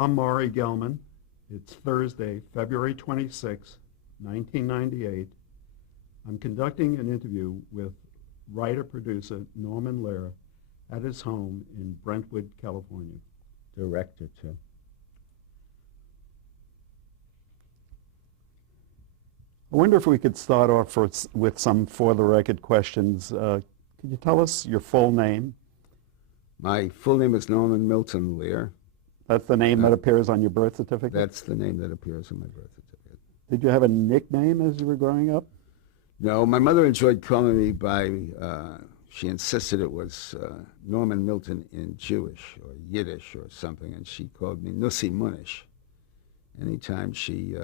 I'm Maury Gelman. It's Thursday, February 26, 1998. I'm conducting an interview with writer-producer Norman Lear at his home in Brentwood, California. Director, too. I wonder if we could start off with some for-the-record questions. Could you tell us your full name? My full name is Norman Milton Lear. That's the name that appears on your birth certificate? That's the name that appears on my birth certificate. Did you have a nickname as you were growing up? No, my mother enjoyed calling me by, she insisted it was Norman Milton in Jewish or Yiddish or something, and she called me Nussi Munish. Anytime she,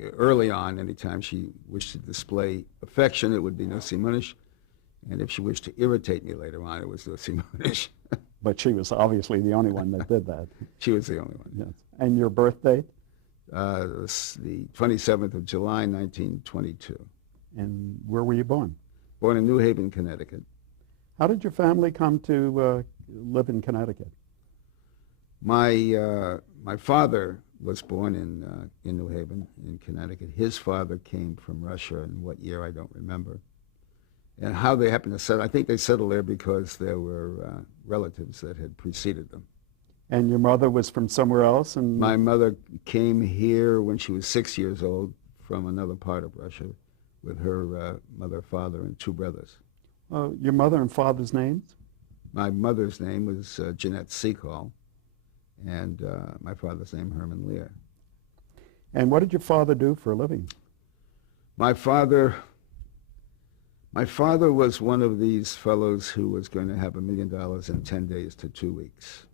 early on, anytime she wished to display affection, it would be Nussi Munish. And if she wished to irritate me later on, it was Nussi Munish. But she was obviously the only one that did that. She was the only one. Yes. And your birth date? It was the 27th of July, 1922. And where were you born? Born in New Haven, Connecticut. How did your family come to live in Connecticut? My father was born in New Haven, in Connecticut. His father came from Russia, in what year I don't remember. And how they happened to settle, I think they settled there because there were relatives that had preceded them. And your mother was from somewhere else? And My mother came here when she was 6 years old from another part of Russia with her mother, father, and two brothers. Your mother and father's names? My mother's name was Jeanette Seacall, and my father's name, Herman Lear. And what did your father do for a living? My father was one of these fellows who was going to have $1 million in 10 days to 2 weeks,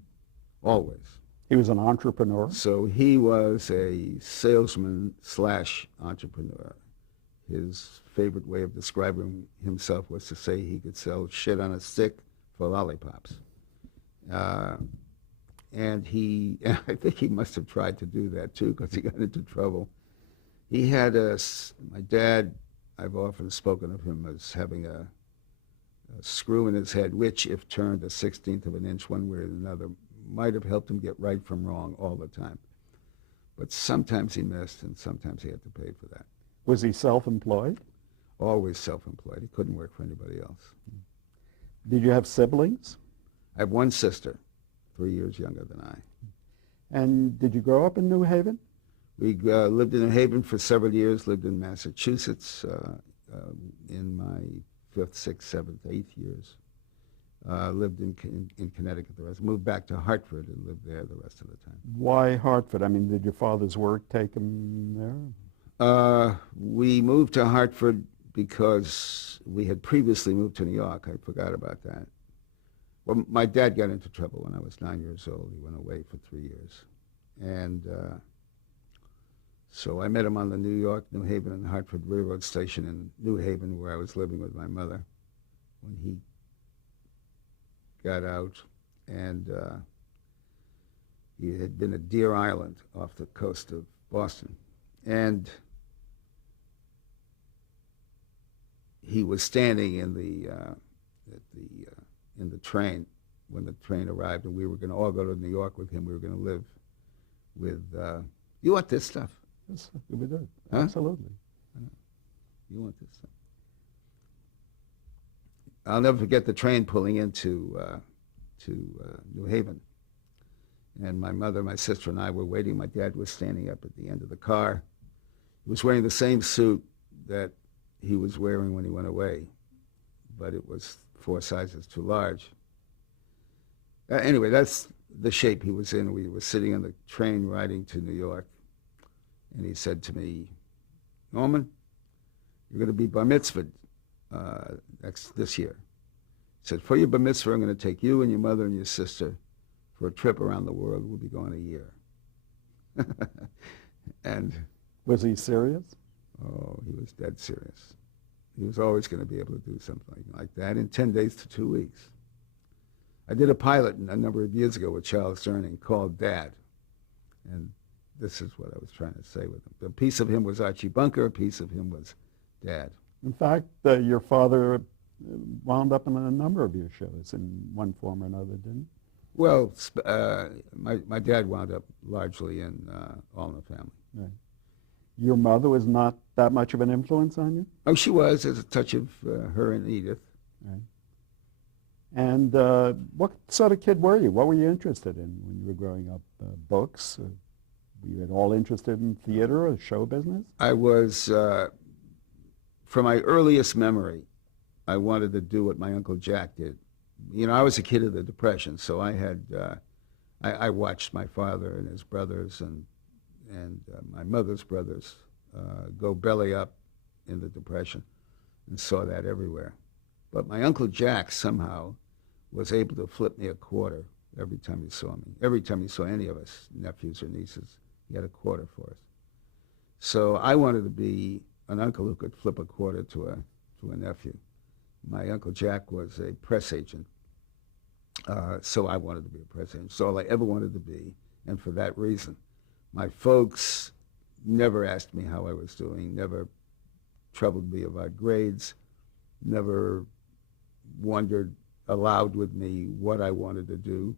always. He was an entrepreneur? So he was a salesman slash entrepreneur. His favorite way of describing himself was to say he could sell shit on a stick for lollipops. And I think he must have tried to do that too, because he got into trouble. He had my dad, I've often spoken of him as having a screw in his head, which, if turned a 16th of an inch one way or another, might have helped him get right from wrong all the time. But sometimes he missed, and sometimes he had to pay for that. Was he self-employed? Always self-employed. He couldn't work for anybody else. Did you have siblings? I have one sister, 3 years younger than I. And did you grow up in New Haven? We lived in New Haven for several years, lived in Massachusetts in my 5th, 6th, 7th, 8th years. Lived in Connecticut the rest. Moved back to Hartford and lived there the rest of the time. Why Hartford? I mean, did your father's work take him there? We moved to Hartford because we had previously moved to New York. I forgot about that. Well, my dad got into trouble when I was 9 years old. He went away for 3 years. And so I met him on the New York, New Haven, and Hartford Railroad Station in New Haven, where I was living with my mother when he got out. And he had been at Deer Island off the coast of Boston. And he was standing in the train when the train arrived, and we were going to all go to New York with him. We were going to live with. You want this stuff? Yes, we did. Huh? Absolutely. You want this stuff? I'll never forget the train pulling into New Haven, and my mother, my sister, and I were waiting. My dad was standing up at the end of the car. He was wearing the same suit that he was wearing when he went away, but it was 4 sizes too large. Anyway, that's the shape he was in. We were sitting on the train riding to New York, and he said to me, "Norman, you're going to be bar mitzvahed this year." He said, "For your bar mitzvah, I'm going to take you and your mother and your sister for a trip around the world. We'll be going a year." And was he serious? Oh, he was dead serious. He was always going to be able to do something like that in 10 days to 2 weeks. I did a pilot a number of years ago with Charles Durning called Dad. And this is what I was trying to say with him. A piece of him was Archie Bunker, a piece of him was Dad. In fact, your father wound up in a number of your shows in one form or another, didn't he? Well, my dad wound up largely in All in the Family. Right. Your mother was not that much of an influence on you? Oh, she was. There's a touch of her and Edith. Right. And what sort of kid were you? What were you interested in when you were growing up? Books? Were you at all interested in theater or show business? I was, from my earliest memory, I wanted to do what my Uncle Jack did. You know, I was a kid of the Depression, so I watched my father and his brothers and my mother's brothers go belly up in the Depression and saw that everywhere. But my Uncle Jack somehow was able to flip me a quarter every time he saw me. Every time he saw any of us, nephews or nieces, he had a quarter for us. So I wanted to be an uncle who could flip a quarter to a nephew. My Uncle Jack was a press agent, so I wanted to be a press agent. It's all I ever wanted to be, and for that reason. My folks never asked me how I was doing, never troubled me about grades, never wondered aloud with me what I wanted to do.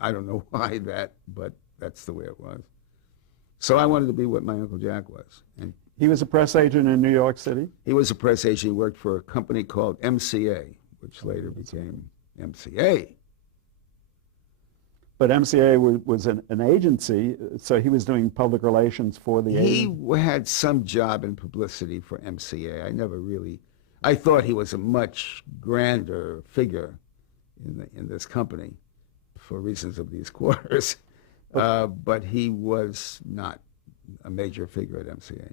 I don't know why that, but that's the way it was. So I wanted to be what my Uncle Jack was. And he was a press agent in New York City? He was a press agent. He worked for a company called MCA, which later became MCA. But MCA was an agency, so he was doing public relations for the agency? He had some job in publicity for MCA. I thought he was a much grander figure in this company for reasons of these quarters. But he was not a major figure at MCA.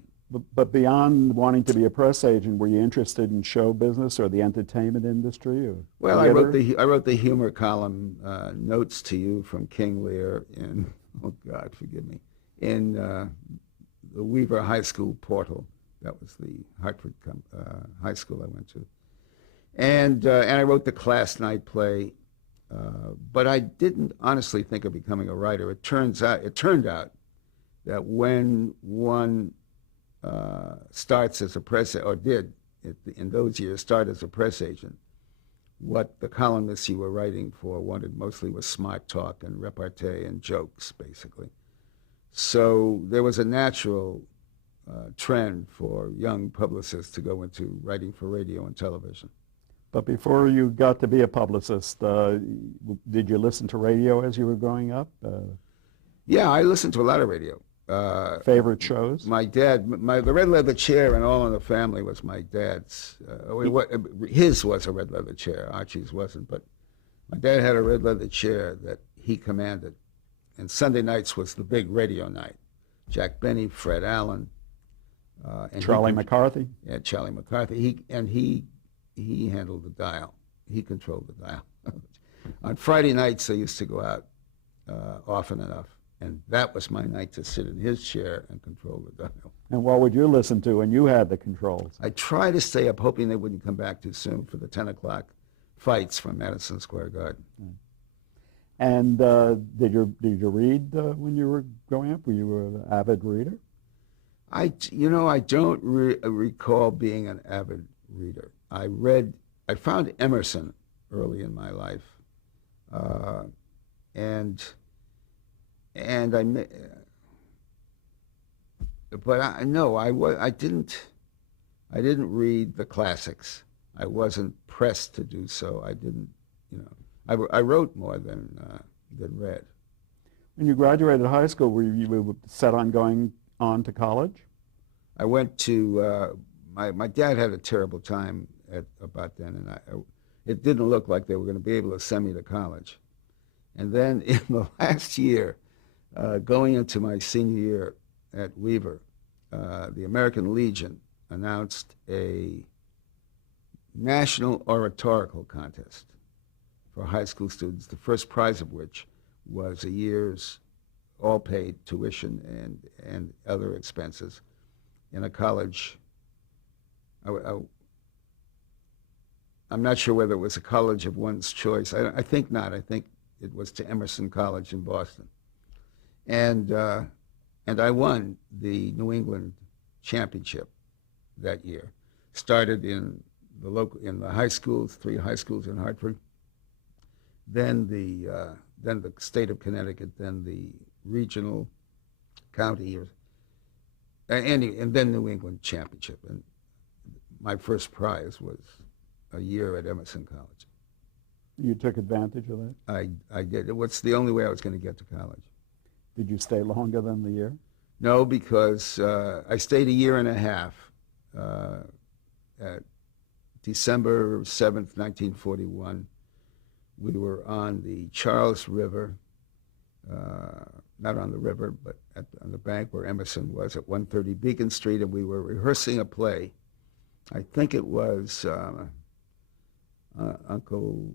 But beyond wanting to be a press agent, were you interested in show business or the entertainment industry? Well, I wrote the humor column, Notes to You from King Lear in, oh God, forgive me, in the Weaver High School portal. That was the Hartford high school I went to. And I wrote the class night play, but I didn't honestly think of becoming a writer. It turned out that when one starts as a press, or did in those years start as a press agent, what the columnists you were writing for wanted mostly was smart talk and repartee and jokes, basically. So there was a natural trend for young publicists to go into writing for radio and television. But before you got to be a publicist, did you listen to radio as you were growing up? Yeah, I listened to a lot of radio. Favorite shows? My dad, the red leather chair in All in the Family was my dad's. His was a red leather chair. Archie's wasn't, but my dad had a red leather chair that he commanded. And Sunday nights was the big radio night. Jack Benny, Fred Allen. And Charlie McCarthy? Yeah, Charlie McCarthy. He handled the dial. He controlled the dial. On Friday nights, they used to go out often enough. And that was my night to sit in his chair and control the dial. And what would you listen to when you had the controls? I tried to stay up, hoping they wouldn't come back too soon for the 10 o'clock fights from Madison Square Garden. And did you read when you were growing up? Were you an avid reader? I don't recall being an avid reader. I found Emerson early in my life, and I didn't read the classics. I wasn't pressed to do so. I didn't, I wrote more than read. When you graduated high school, were you set on going on to college? I went to, my dad had a terrible time about then, and it didn't look like they were going to be able to send me to college. And then in the last year, going into my senior year at Weaver, the American Legion announced a national oratorical contest for high school students, the first prize of which was a year's all-paid tuition and other expenses in a college. I'm not sure whether it was a college of one's choice. I think not. I think it was to Emerson College in Boston. And I won the New England championship that year. Started in the high schools, 3 high schools in Hartford, then the state of Connecticut, then the regional county, and then New England championship. And my first prize was a year at Emerson College. You took advantage of that? I did. It was the only way I was going to get to college. Did you stay longer than the year? No, because I stayed a year and a half. At December 7th, 1941, we were on the Charles River, not on the river, but on the bank where Emerson was at 130 Beacon Street, and we were rehearsing a play. I think it was Uncle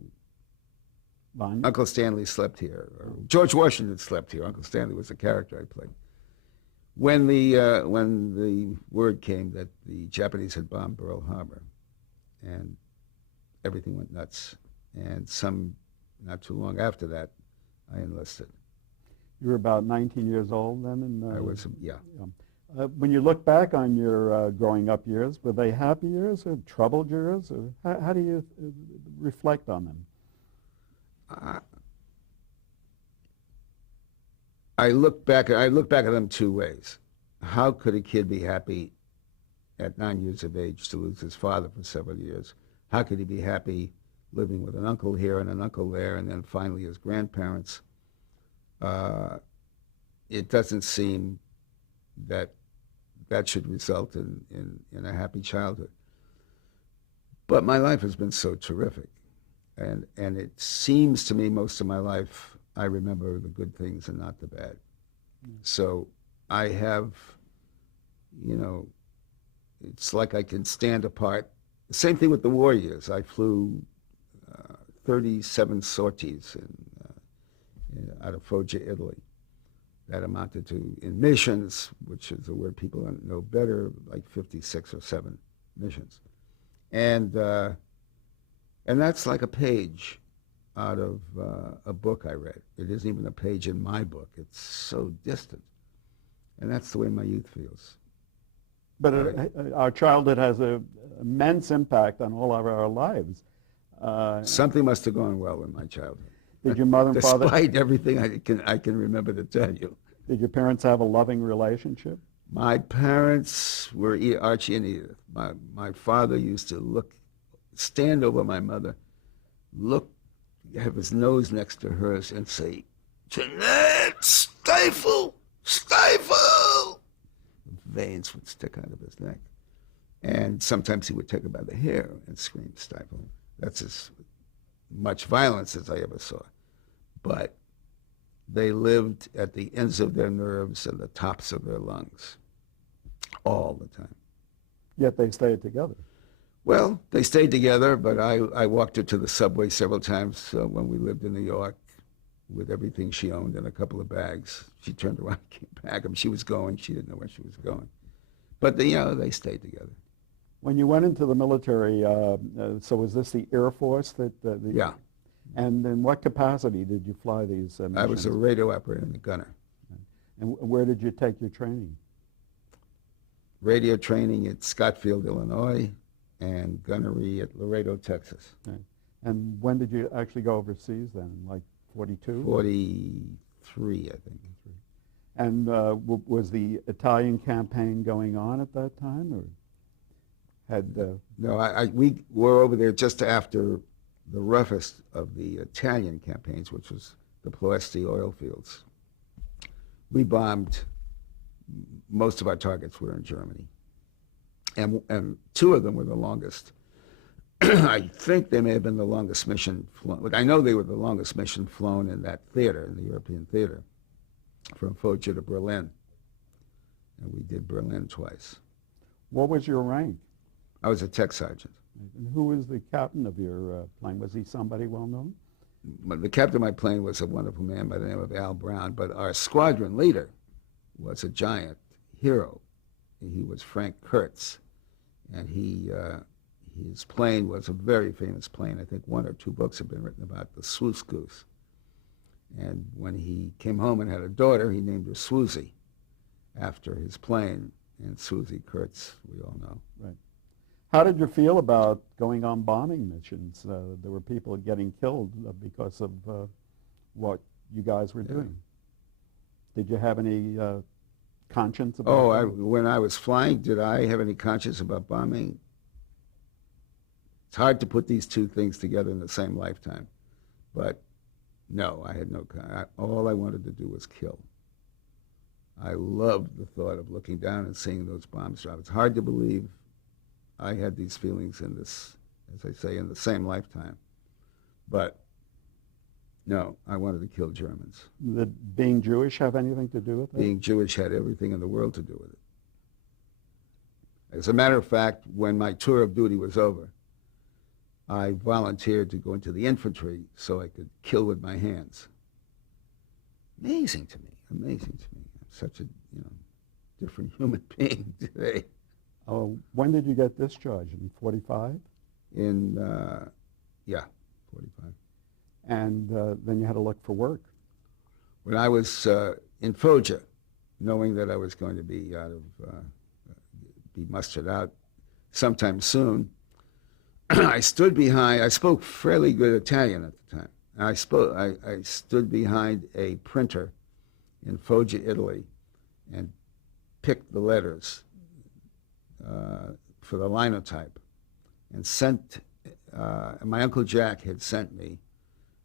Stanley Slept Here, or George Washington Slept Here. Uncle Stanley was the character I played. When the word came that the Japanese had bombed Pearl Harbor, and everything went nuts, and not too long after that, I enlisted. You were about 19 years old then? I was, yeah. When you look back on your growing up years, were they happy years or troubled years? Or how do you reflect on them? I look back at them two ways. How could a kid be happy at 9 years of age to lose his father for several years? How could he be happy living with an uncle here and an uncle there, and then finally his grandparents? It doesn't seem that should result in a happy childhood. But my life has been so terrific, and it seems to me most of my life I remember the good things and not the bad. So I have, it's like I can stand apart. The same thing with the war years. I flew 37 sorties out of Foggia, Italy. That amounted to, in missions, which is a word people don't know better, like 56 or 7 missions. And that's like a page out of a book I read. It isn't even a page in my book. It's so distant. And that's the way my youth feels. But our childhood has an immense impact on all of our lives. Something must have gone well in my childhood. Did your mother and father... Despite everything I can remember to tell you. Did your parents have a loving relationship? My parents were Archie and Edith. My father used to stand over my mother, have his nose next to hers and say, "Jeanette, stifle, stifle!" Veins would stick out of his neck. And sometimes he would take her by the hair and scream, "Stifle." That's as much violence as I ever saw. But they lived at the ends of their nerves and the tops of their lungs all the time. Yet they stayed together. Well, they stayed together, but I walked her to the subway several times when we lived in New York with everything she owned in a couple of bags. She turned around and came back. She was going. She didn't know where she was going. But, they stayed together. When you went into the military, so was this the Air Force? Yeah. And in what capacity did you fly these missions? I was a radio operator and a gunner. And where did you take your training? Radio training at Scottsfield, Illinois, and gunnery at Laredo, Texas. Okay. And when did you actually go overseas then, like 42? 43, I think. And was the Italian campaign going on at that time, or No, we were over there just after the roughest of the Italian campaigns, which was the Ploesti oil fields. We bombed, most of our targets were in Germany. And 2 of them were the longest. I think they may have been the longest mission flown. I know they were the longest mission flown in that theater, in the European theater, from Foggia to Berlin. And we did Berlin twice. What was your rank? I was a tech sergeant. And who was the captain of your plane? Was he somebody well known? The captain of my plane was a wonderful man by the name of Al Brown, but our squadron leader was a giant hero. He was Frank Kurtz, and his plane was a very famous plane. I think 1 or 2 books have been written about the Swoosh Goose. And when he came home and had a daughter, he named her Swoozie after his plane, and Swoozie Kurtz, we all know. Right. How did you feel about going on bombing missions? There were people getting killed because of what you guys were doing. Did you have any conscience about Oh, that? when I was flying, did I have any conscience about bombing? It's hard to put these two things together in the same lifetime. But no, I had no. All I wanted to do was kill. I loved the thought of looking down and seeing those bombs drop. It's hard to believe I had these feelings in this, as I say, in the same lifetime. But no, I wanted to kill Germans. Did being Jewish have anything to do with it? Being Jewish had everything in the world to do with it. As a matter of fact, when my tour of duty was over, I volunteered to go into the infantry so I could kill with my hands. Amazing to me, amazing to me. I'm such a different human being today. Oh, when did you get discharged? In 45? In, 45. And then you had to look for work. When I was in Foggia, knowing that I was going to be be mustered out sometime soon, I spoke fairly good Italian at the time. I stood behind a printer in Foggia, Italy, and picked the letters for the linotype, and sent. My Uncle Jack had sent me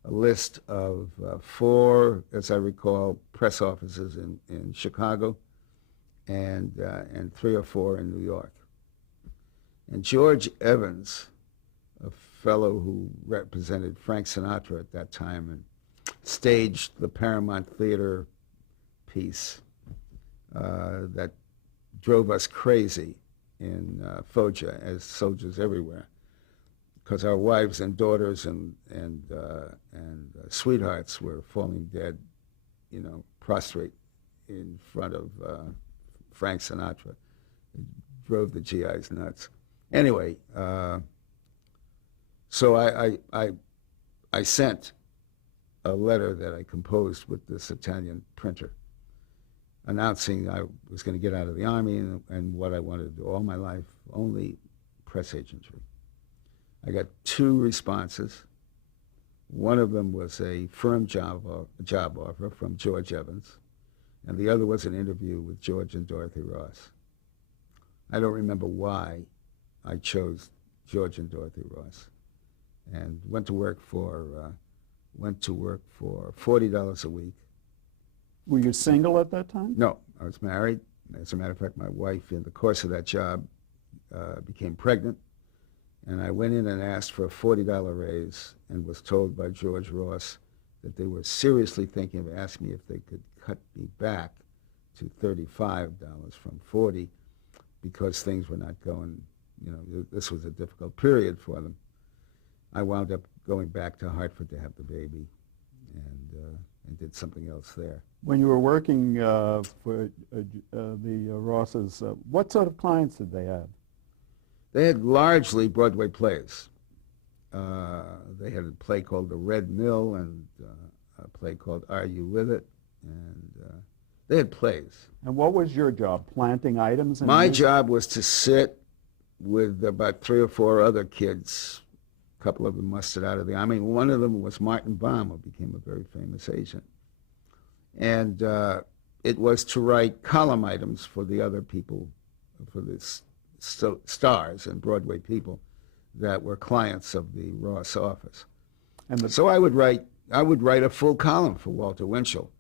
a list of 4, as I recall, press offices in Chicago, and 3 or 4 in New York. And George Evans, a fellow who represented Frank Sinatra at that time and staged the Paramount Theater piece that drove us crazy in Foggia as soldiers everywhere, because our wives and daughters and sweethearts were falling dead, prostrate in front of Frank Sinatra. It drove the GIs nuts. Anyway, so I sent a letter that I composed with this Italian printer, announcing I was going to get out of the Army and what I wanted to do all my life, only press agentry. I got 2 responses. One of them was a firm job offer from George Evans, and the other was an interview with George and Dorothy Ross. I don't remember why I chose George and Dorothy Ross, and went to work for $40 a week. Were you single at that time? No, I was married. As a matter of fact, my wife, in the course of that job, became pregnant, and I went in and asked for a $40 raise, and was told by George Ross that they were seriously thinking of asking me if they could cut me back to $35 from $40, because things were not going. This was a difficult period for them. I wound up going back to Hartford to have the baby, and did something else there. When you were working for the Rosses, what sort of clients did they have? They had largely Broadway plays. They had a play called The Red Mill, and a play called Are You With It? And they had plays. And what was your job? Planting items? My job was to sit with about 3 or 4 other kids. A couple of them mustered out of the Army. One of them was Martin Baum, who became a very famous agent. And it was to write column items for the other people, for the stars and Broadway people that were clients of the Ross office. And so I would write a full column for Walter Winchell,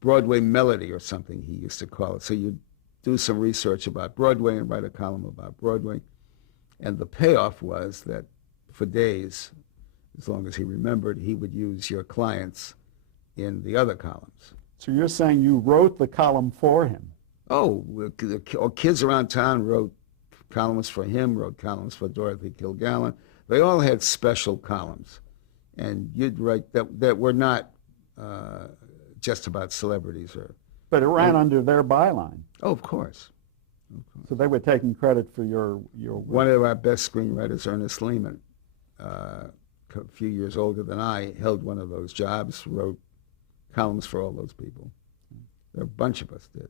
Broadway Melody or something he used to call it. So you'd do some research about Broadway and write a column about Broadway. And the payoff was that for days, as long as he remembered, he would use your clients in the other columns. So you're saying you wrote the column for him? Oh, kids around town wrote columns for him, wrote columns for Dorothy Kilgallen. They all had special columns. And you'd write that were not just about celebrities. But it ran under their byline. Oh, of course. So they were taking credit for your work. One of our best screenwriters, Ernest Lehman, a few years older than I, held one of those jobs, wrote columns for all those people. A bunch of us did.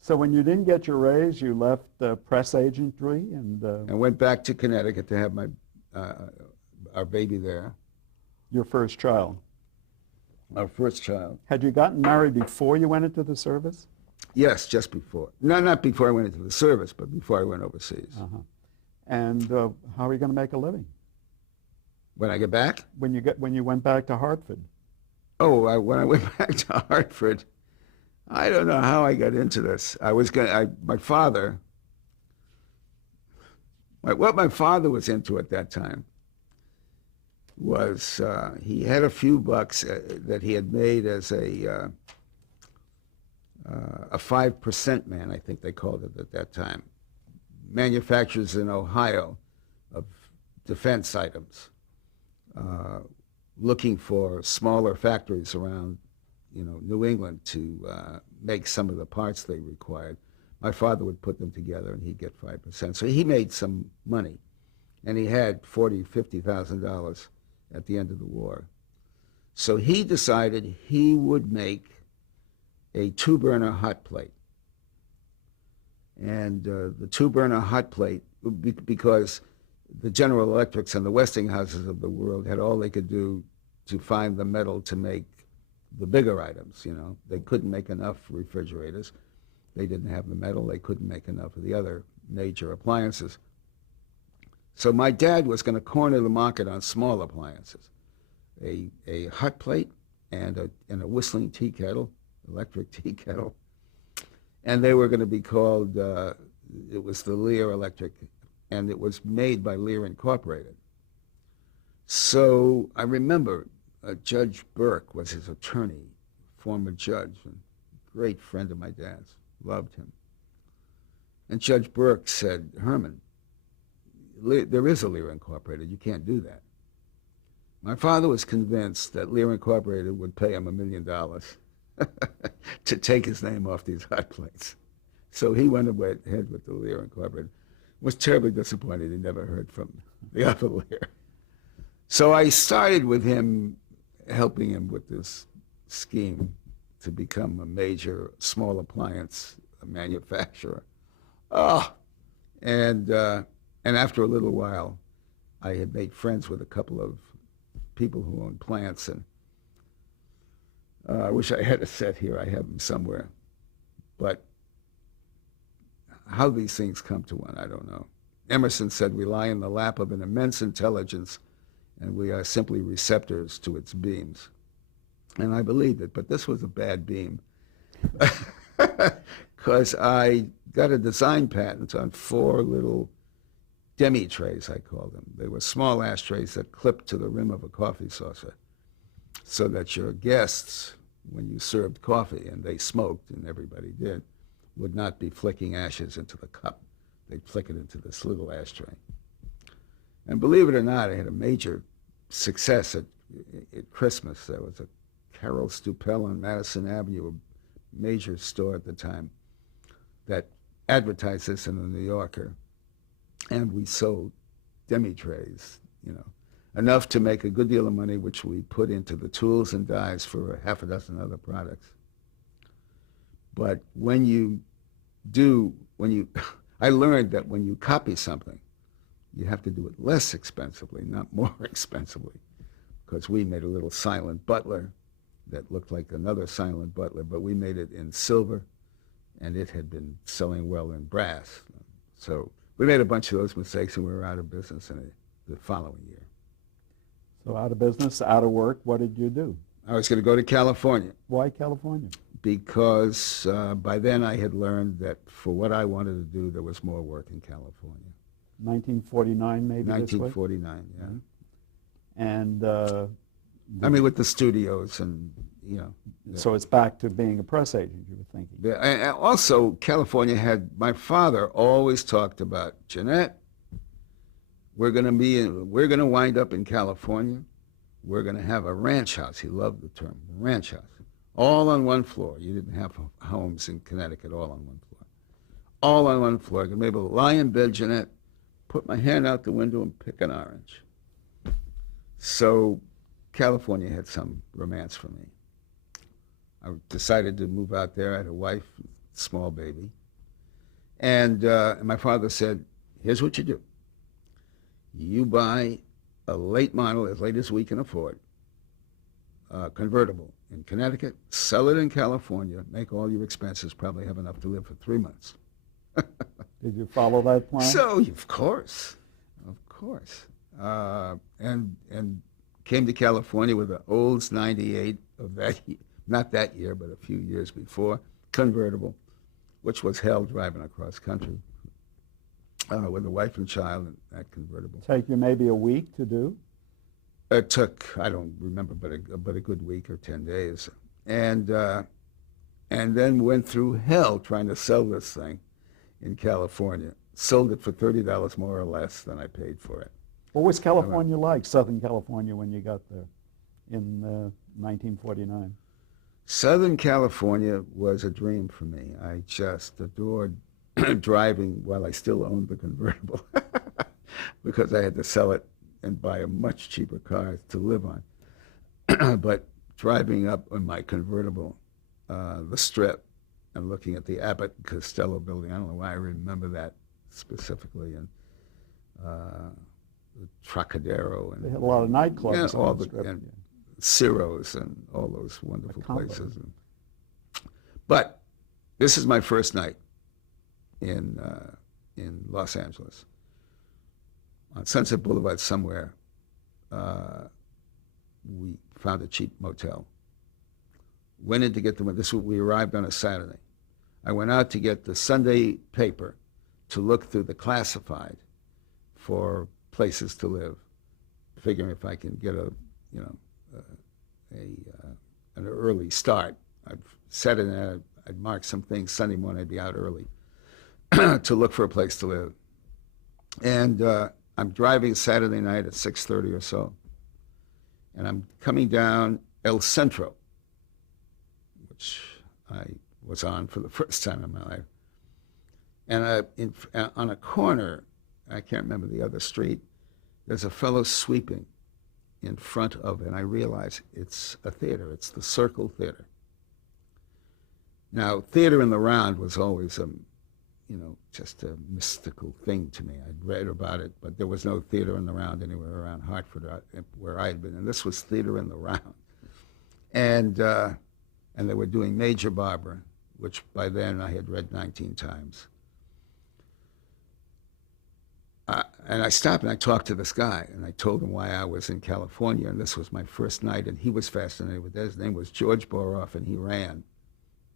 So when you didn't get your raise, you left press agentry and and went back to Connecticut to have our baby there, your first child. our first child. Had you gotten married before you went into the service? Yes, just before. No, not before I went into the service, but before I went overseas. Uh-huh. And how are you going to make a living When I get back? when you went back to Hartford? Oh, when I went back to Hartford, I don't know how I got into this. What my father was into at that time was he had a few bucks that he had made as a 5% man, I think they called it at that time. Manufacturers in Ohio of defense items, looking for smaller factories around, New England to make some of the parts they required. My father would put them together, and he'd get 5%. So he made some money, and he had $50,000 at the end of the war. So he decided he would make a two-burner hot plate. And the two-burner hot plate, because the General Electrics and the Westinghouses of the world had all they could do to find the metal to make the bigger items, They couldn't make enough refrigerators. They didn't have the metal. They couldn't make enough of the other major appliances. So my dad was going to corner the market on small appliances, a hot plate and a whistling tea kettle, electric tea kettle, and they were going to be called, it was the Lear Electric, and it was made by Lear Incorporated. So I remember Judge Burke was his attorney, former judge, and great friend of my dad's, loved him. And Judge Burke said, Herman, there is a Lear Incorporated, you can't do that. My father was convinced that Lear Incorporated would pay him $1 million to take his name off these hot plates. So he went ahead with the Lear Incorporated. Was terribly disappointed he never heard from the other Lear. So I started with him, helping him with this scheme to become a major small appliance manufacturer. And after a little while, I had made friends with a couple of people who owned plants, and I wish I had a set here. I have them somewhere. But how these things come to one, I don't know. Emerson said, we lie in the lap of an immense intelligence, and we are simply receptors to its beams. And I believed it, but this was a bad beam. Because I got a design patent on 4 little demi trays, I call them. They were small ashtrays that clipped to the rim of a coffee saucer so that your guests, when you served coffee, and they smoked, and everybody did, would not be flicking ashes into the cup. They'd flick it into this little ashtray. And believe it or not, I had a major success at Christmas. There was a Carol Stupel on Madison Avenue, a major store at the time, that advertised this in the New Yorker. And we sold demi trays, enough to make a good deal of money, which we put into the tools and dies for half a dozen other products. But I learned that when you copy something, you have to do it less expensively, not more expensively, because we made a little silent butler that looked like another silent butler, but we made it in silver, and it had been selling well in brass. So we made a bunch of those mistakes, and we were out of business in the following year. So out of business, out of work, what did you do? I was going to go to California. Why California? Because by then I had learned that for what I wanted to do, there was more work in California. 1949, maybe. 1949, yeah. And with the studios and so it's back to being a press agent, you were thinking. And also, California had, my father always talked about, Jeanette, we're going to wind up in California. We're going to have a ranch house. He loved the term ranch house. All on one floor. You didn't have homes in Connecticut all on one floor. All on one floor. I could maybe lie in bed, Jeanette, put my hand out the window and pick an orange. So California had some romance for me. I decided to move out there. I had a wife, small baby. And my father said, here's what you do. You buy a late model, as late as we can afford, convertible in Connecticut, sell it in California, make all your expenses, probably have enough to live for 3 months. Did you follow that plan? So, of course. And came to California with an Olds 98 of that year, not that year, but a few years before, convertible, which was hell driving across country with a wife and child in that convertible. Take you maybe a week to do? It took, I don't remember, but a good week or 10 days. And then went through hell trying to sell this thing in California. Sold it for $30 more or less than I paid for it. What was California like, Southern California, when you got there in 1949? Southern California was a dream for me. I just adored driving while I still owned the convertible because I had to sell it and buy a much cheaper car to live on. But driving up in my convertible, the Strip, and looking at the Abbott and Costello building, I don't know why I remember that specifically, and the Trocadero. And they had a lot of nightclubs all on the the Strip. and Ciro's and all those wonderful places. But this is my first night in Los Angeles. On Sunset Boulevard somewhere, we found a cheap motel. Went in to get we arrived on a Saturday. I went out to get the Sunday paper to look through the classified for places to live, figuring if I can get an early start. I've set it in, I'd mark some things Sunday morning, I'd be out early to look for a place to live. And I'm driving Saturday night at 6:30 or so, and I'm coming down El Centro, which I was on for the first time in my life. And on a corner, I can't remember the other street, there's a fellow sweeping in front of it, and I realize it's a theater. It's the Circle Theater. Now, theater in the round was always just a mystical thing to me. I'd read about it, but there was no theater in the round anywhere around Hartford where I had been, and this was theater in the round. And they were doing Major Barbara, which by then I had read 19 times. And I stopped and I talked to this guy, and I told him why I was in California, and this was my first night, and he was fascinated with that. His name was George Boroff, and he ran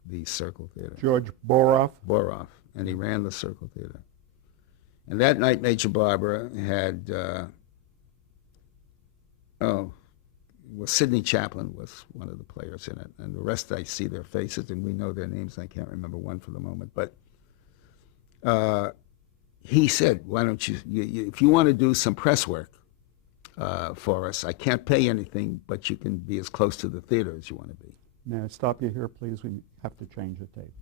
the Circle Theater. George Boroff? Boroff, and he ran the Circle Theater. And that night, Major Barbara had, Sidney Chaplin was one of the players in it, and the rest I see their faces, and we know their names, and I can't remember one for the moment, but he said, why don't you if you want to do some press work for us, I can't pay anything, but you can be as close to the theater as you want to be. May I stop you here, please? We have to change the tape.